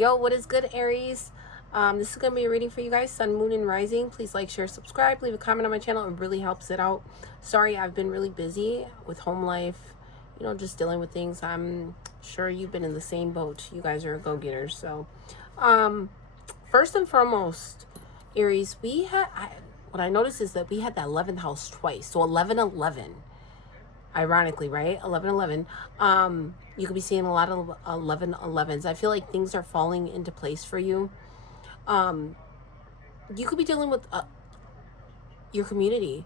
Yo, what is good, Aries? This is going to be a reading for you guys, Sun, Moon, and Rising. Please like, share, subscribe, leave a comment on my channel. It really helps it out. Sorry, I've been really busy with home life, just dealing with things. I'm sure you've been in the same boat. You guys are go-getters. So, first and foremost, Aries, what I noticed is that we had that 11th house twice. So 11-11. Ironically, right? 11-11. You could be seeing a lot of 11-11s. I feel like things are falling into place for you. You could be dealing with your community,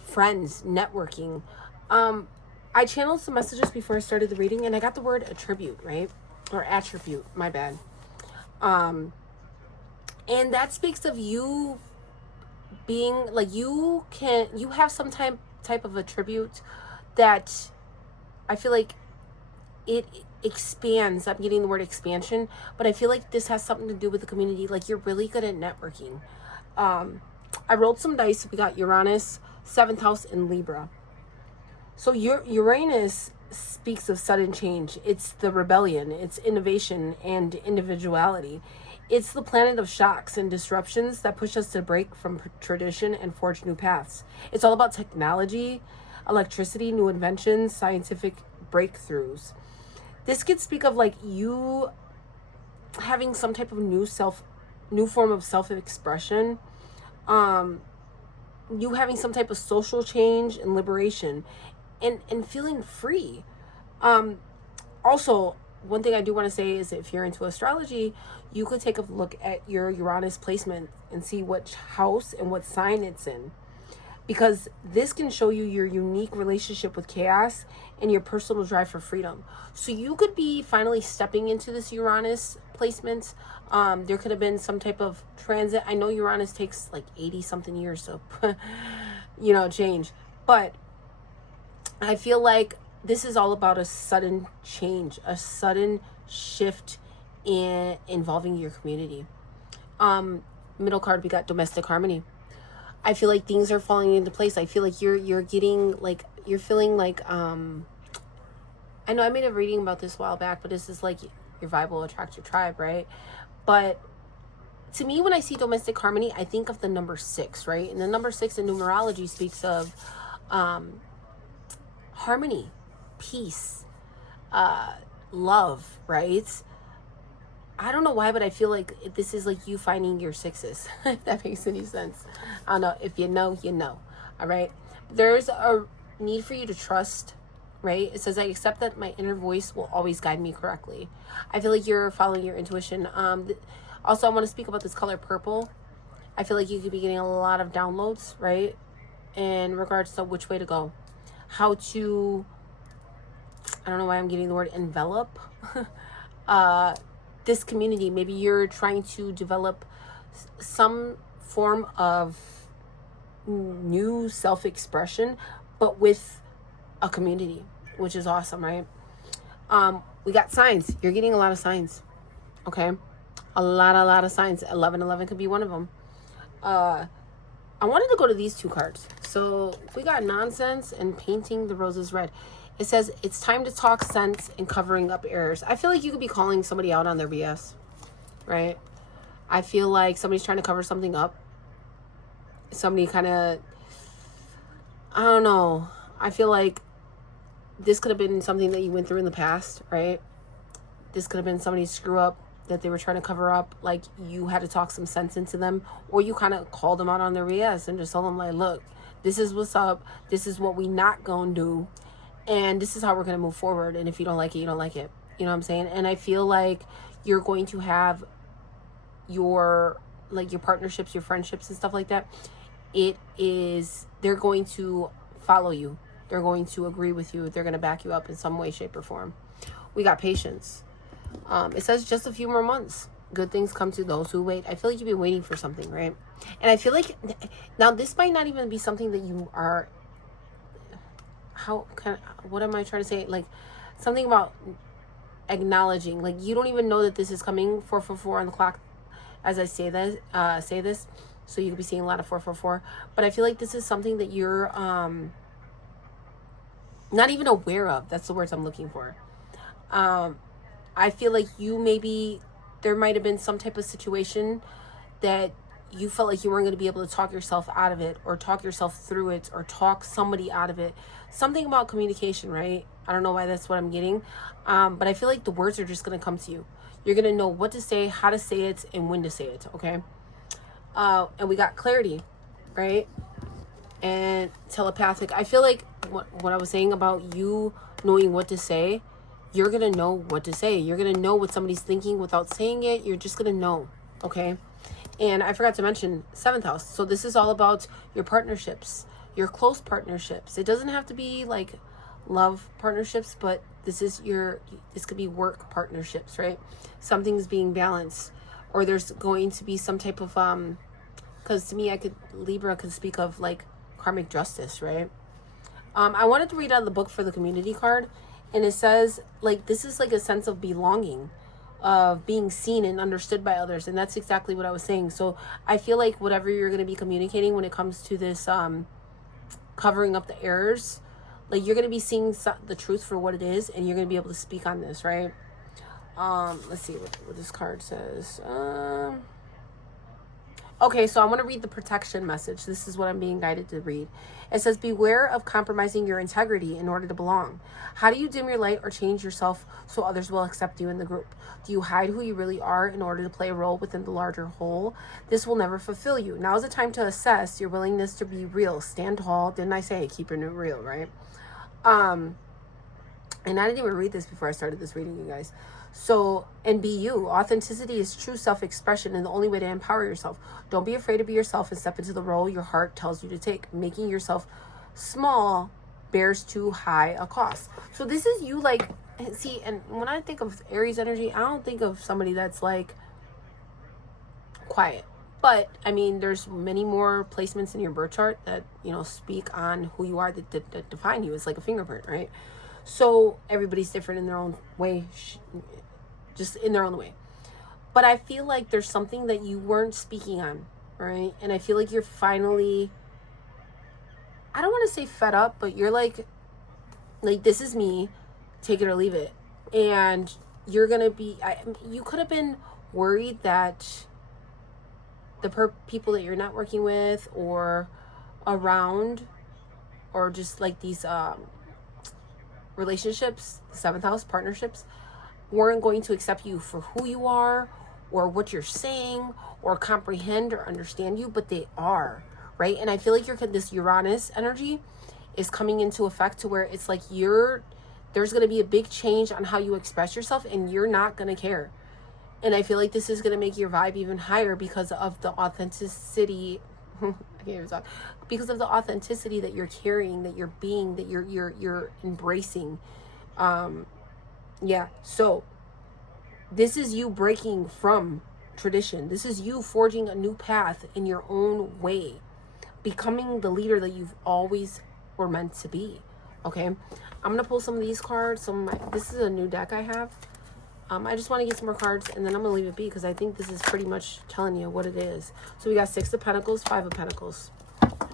friends, networking. I channeled some messages before I started the reading, and I got the word attribute, right? Or attribute, my bad. And that speaks of you being like, you have some type of attribute that I feel like it expands. I'm getting the word expansion, but I feel like this has something to do with the community. Like, you're really good at networking. I rolled some dice. We got Uranus, 7th house, and Libra. So your Uranus speaks of sudden change. It's the rebellion. It's innovation and individuality. It's the planet of shocks and disruptions that push us to break from tradition and forge new paths. It's all about technology, electricity, new inventions, scientific breakthroughs. This could speak of like you having some type of new form of self-expression, you having some type of social change and liberation, and feeling free. Also, one thing I do want to say is, if you're into astrology, you could take a look at your Uranus placement and see which house and what sign it's in, because this can show you your unique relationship with chaos and your personal drive for freedom. So you could be finally stepping into this Uranus placement. There could have been some type of transit. I know Uranus takes like 80 something years to change, but I feel like this is all about a sudden change, a sudden shift involving your community. Middle card, we got domestic harmony. I feel like things are falling into place. I feel like you're getting like, you're feeling like, I know I made a reading about this a while back, but this is like your vibe will attract your tribe, right? But to me, when I see domestic harmony, I think of the number 6, right? And the number 6 in numerology speaks of harmony, peace, love, right? I don't know why, but I feel like this is like you finding your 6s, if that makes any sense. I don't know. If you know, you know. All right. There's a need for you to trust, right? It says, I accept that my inner voice will always guide me correctly. I feel like you're following your intuition. Also, I want to speak about this color purple. I feel like you could be getting a lot of downloads, right? In regards to which way to go. How to, I don't know why I'm getting the word envelop. This community. Maybe you're trying to develop some form of new self-expression, but with a community, which is awesome, right? We got signs. You're getting a lot of signs. Okay, a lot of signs. 11-11 could be one of them. I wanted to go to these 2 cards. So we got nonsense and painting the roses red. It says, it's time to talk sense and covering up errors. I feel like you could be calling somebody out on their BS, right? I feel like somebody's trying to cover something up. Somebody kind of, I don't know. I feel like this could have been something that you went through in the past, right? This could have been somebody's screw up that they were trying to cover up. Like, you had to talk some sense into them, or you kind of called them out on their BS and just told them, like, look, this is what's up. This is what we not gonna do. And this is how we're going to move forward. And if you don't like it, you don't like it. You know what I'm saying? And I feel like you're going to have your partnerships, your friendships and stuff like that. They're going to follow you. They're going to agree with you. They're going to back you up in some way, shape, or form. We got patience. It says just a few more months. Good things come to those who wait. I feel like you've been waiting for something, right? And I feel like now this might not even be something that you are, what am I trying to say? Like, something about acknowledging, like, you don't even know that this is coming. 444 on the clock as I say this, so you could be seeing a lot of 444, but I feel like this is something that you're not even aware of. That's the words I'm looking for. I feel like there might have been some type of situation that you felt like you weren't going to be able to talk yourself out of it, or talk yourself through it, or talk somebody out of it. Something about communication, right? I don't know why that's what I'm getting. But I feel like the words are just going to come to you. You're going to know what to say, how to say it, and when to say it, okay? And we got clarity, right? And telepathic. I feel like what I was saying about you knowing what to say, you're going to know what to say. You're going to know what somebody's thinking without saying it. You're just going to know, okay? And I forgot to mention 7th house. So this is all about your partnerships, your close partnerships. It doesn't have to be like love partnerships, but this could be work partnerships, right? Something's being balanced, or there's going to be some type of, because to me, Libra could speak of like karmic justice, right? I wanted to read out the book for the community card, and it says like, this is like a sense of belonging, of being seen and understood by others. And that's exactly what I was saying. So I feel like whatever you're going to be communicating when it comes to this, covering up the errors, like you're going to be seeing the truth for what it is, and you're going to be able to speak on this, right? Let's see what this card says. Okay, so I want to read the protection message. This is what I'm being guided to read. It says, beware of compromising your integrity in order to belong. How do you dim your light or change yourself so others will accept you in the group? Do you hide who you really are in order to play a role within the larger whole? This will never fulfill you. Now is the time to assess your willingness to be real. Stand tall. Didn't I say keeping it real, right? And I didn't even read this before I started this reading, you guys. So, and be you. Authenticity is true self-expression and the only way to empower yourself. Don't be afraid to be yourself and step into the role your heart tells you to take. Making yourself small bears too high a cost. So this is you, like, see, and when I think of Aries energy, I don't think of somebody that's like quiet. But I mean, there's many more placements in your birth chart that, you know, speak on who you are, that define you. It's like a fingerprint, right? So everybody's different in their own way, just in their own way. But I feel like there's something that you weren't speaking on, right? And I feel like you're finally, I don't want to say fed up, but you're like, this is me, take it or leave it. And you're going to be, you could have been worried that the people that you're not working with or around, or just like these relationships, 7th house partnerships, weren't going to accept you for who you are or what you're saying or comprehend or understand you, but they are, right? And I feel like this Uranus energy is coming into effect to where it's like there's going to be a big change on how you express yourself, and you're not going to care. And I feel like this is going to make your vibe even higher because of the authenticity. I can't even talk. Because of the authenticity that you're carrying, that you're being, that you're embracing. Yeah. So this is you breaking from tradition. This is you forging a new path in your own way, becoming the leader that you've always were meant to be. Okay. I'm going to pull some of these cards. This is a new deck I have. I just want to get some more cards, and then I'm going to leave it be because I think this is pretty much telling you what it is. So we got 6 of Pentacles, 5 of Pentacles.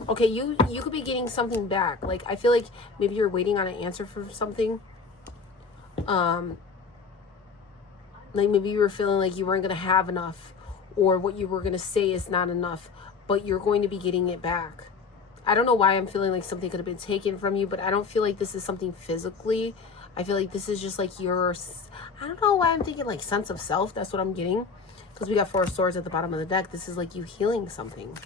Okay, you could be getting something back. Like, I feel like maybe you're waiting on an answer for something. Like maybe you were feeling like you weren't going to have enough, or what you were going to say is not enough, but you're going to be getting it back. I don't know why I'm feeling like something could have been taken from you, but I don't feel like this is something physically. I feel like this is just like your, I don't know why I'm thinking like sense of self. That's what I'm getting. Because we got 4 of Swords at the bottom of the deck. This is like you healing something.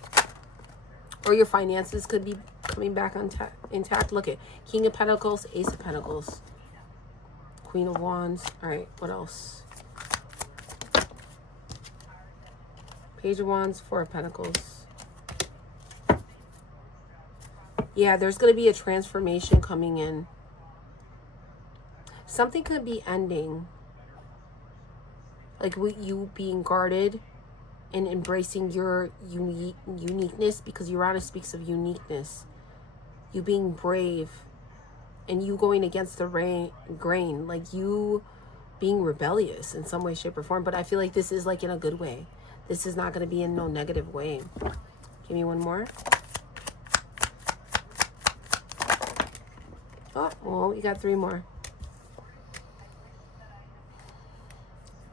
Or your finances could be coming back intact. Look at King of Pentacles, Ace of Pentacles, Queen of Wands. All right, what else? Page of Wands, 4 of Pentacles. Yeah, there's going to be a transformation coming in. Something could be ending. Like with you being guarded and embracing your uniqueness, because Uranus speaks of uniqueness. You being brave and you going against the grain, like you being rebellious in some way, shape, or form. But I feel like this is like in a good way. This is not going to be in no negative way. Give me one more. Oh, well, we got 3 more.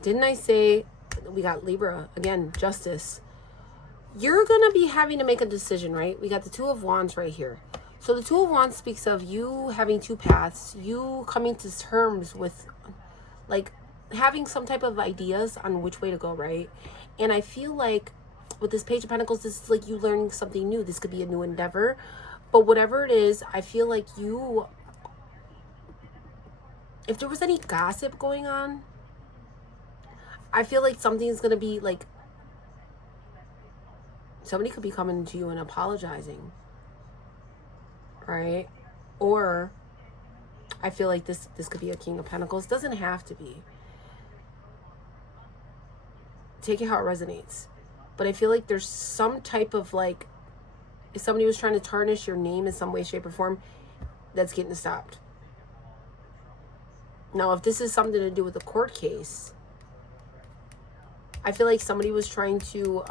Didn't I say we got Libra again, justice. You're gonna be having to make a decision, right? We got the Two of Wands right here. So the Two of Wands speaks of you having two paths, you coming to terms with like having some type of ideas on which way to go, right? And I feel like with this Page of Pentacles, this is like you learning something new. This could be a new endeavor, but whatever it is, I feel like you, if there was any gossip going on, I feel like something's gonna be like, somebody could be coming to you and apologizing, right? Or I feel like this could be a King of Pentacles. Doesn't have to be. Take it how it resonates. But I feel like there's some type of like, if somebody was trying to tarnish your name in some way, shape, or form, that's getting stopped. Now, if this is something to do with a court case, I feel like somebody was trying to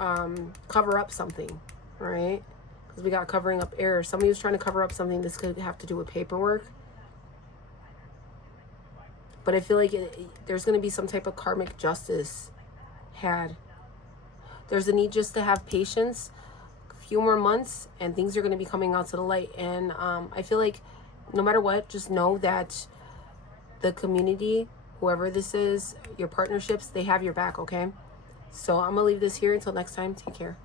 cover up something, right? Because we got covering up errors. Somebody was trying to cover up something. This could have to do with paperwork. But I feel like there's going to be some type of karmic justice had. There's a need just to have patience, a few more months, and things are going to be coming out to the light. And I feel like no matter what, just know that the community, whoever this is, your partnerships, they have your back, okay? So I'm going to leave this here until next time. Take care.